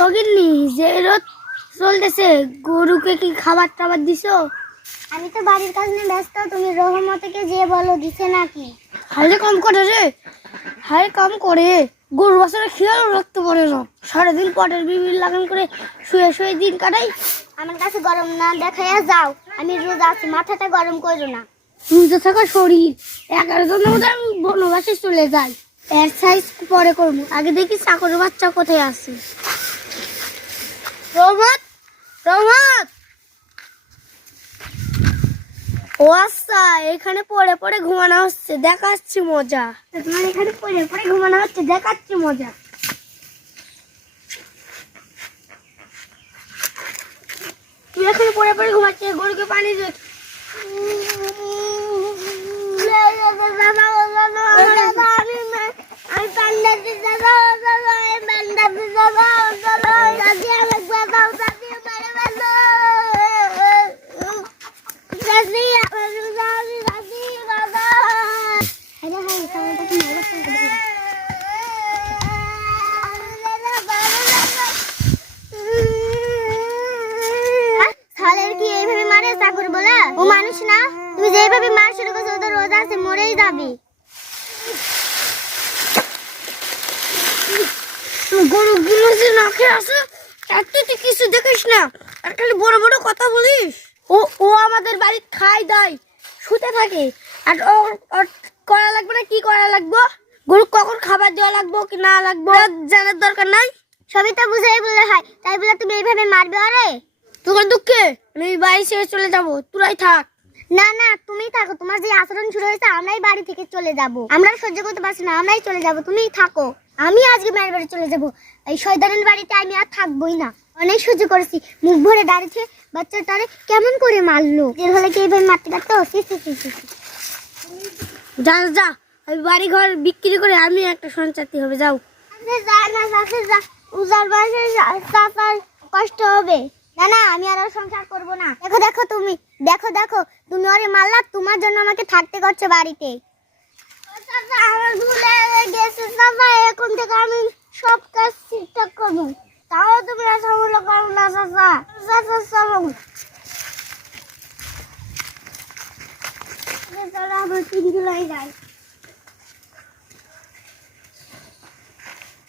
কগিনি যে রোদ চলতেছে? গরুকে কি খাবার টাবার দিছো? আমি তো বাড়ির কাজ নিয়ে ব্যস্ত তুমি রহমতকে যে বলো দিছে নাকি? হারে কম করে রে। হারে কম করে। গরু বছরে খেয়াল রাখতে পারে না। সারাদিন পটের বিবির লাগান করে শুয়ে শুয়ে দিন কাটাই। আমার কাছে গরম না দেখাইয়া যাও। আমি রোজ আছি মাথাটা গরম করো না। বুঝতে থাকা শরীর। এগারো জনের মধ্যে আমি বনবাসে চলে যাই। এক্সারসাইজ পরে করব। আগে দেখি চাকরের বাচ্চা কোথায় আছে। রহমত রহমত ও আচ্ছা এখানে পড়ে পড়ে ঘুমানো হচ্ছে দেখাচ্ছি মজা তোমার এখানে পড়ে পড়ে ঘুমানো হচ্ছে দেখাচ্ছি মজা তুই এখানে পড়ে পড়ে ঘুমাচ্ছিস গরুকে পানি দে আমি পান্ডাতে যাব যাব আমি পান্ডাতে যাব যাব দাদি আমাকে বাবাও দাদি মেরে ফেলো দাদি আমার দাদি দাদি বাবা হ্যালো হ্যাঁ সামনে কি মেরে ফেলো সালের কি এইভাবে মারে চাকর বলে? ও মানুষ না? তুমি যেভাবে মার শুরু করছ তো রোজ আছে, মরেই যাবি। গরু গুলো যে নাকে আসে একটু তুই কিছু দেখিস না। আর খালি বড় বড় কথা বলিস। ও ও আমাদের বাড়ি খাই দায়, শুতে থাকে। আর ও করা লাগবে না, কি করা লাগবে? গরু কখন খাবার দেওয়া লাগবে কি না লাগবে? জানার দরকার নাই? সবই তো বুঝাই বললে হয়। তাই বলে তুমি এইভাবে মারবে আরে? তোর দুঃখে? আমি বাড়ি ছেড়ে চলে যাব। তোরাই থাক। না না তুমি থাকো। তোমার যে আচরণ শুরু হয়েছে আমরাই বাড়ি থেকে চলে যাব। আমরা সহ্য করতে পারছি না আমরাই চলে যাব। তুমিই থাকো। আমি আজকে মায়ের বাড়ি চলে যাব। এই শয়তানের বাড়িতে আমি আর থাকবোই না। অনেক সহ্য করেছি। মুখ ভরে দাঁড়িয়েছে বাচ্চাটারে কেমন করে মারলো? এর হলে কি এইভাবে মারতে পারতো। যা যা। আমি বাড়ি ঘর বিক্রি করে আমি একটা সঞ্চাতি হবে যাও। যা না যা উজার বাসে কষ্ট হবে। না না, আমি আর সংসার করব না। দেখো দেখো তুমি, দেখো দেখো, তুমি ওরে মারলা, তোমার জন্য আমাকে থাকতে করছে বাড়িতে। আমার ভুলে গেছে সাফা এখন থেকে আমি সব কাজ ঠিকঠাক করব। তাও তুমি আশা করো না চলো। আমার তিনগুলোই যায়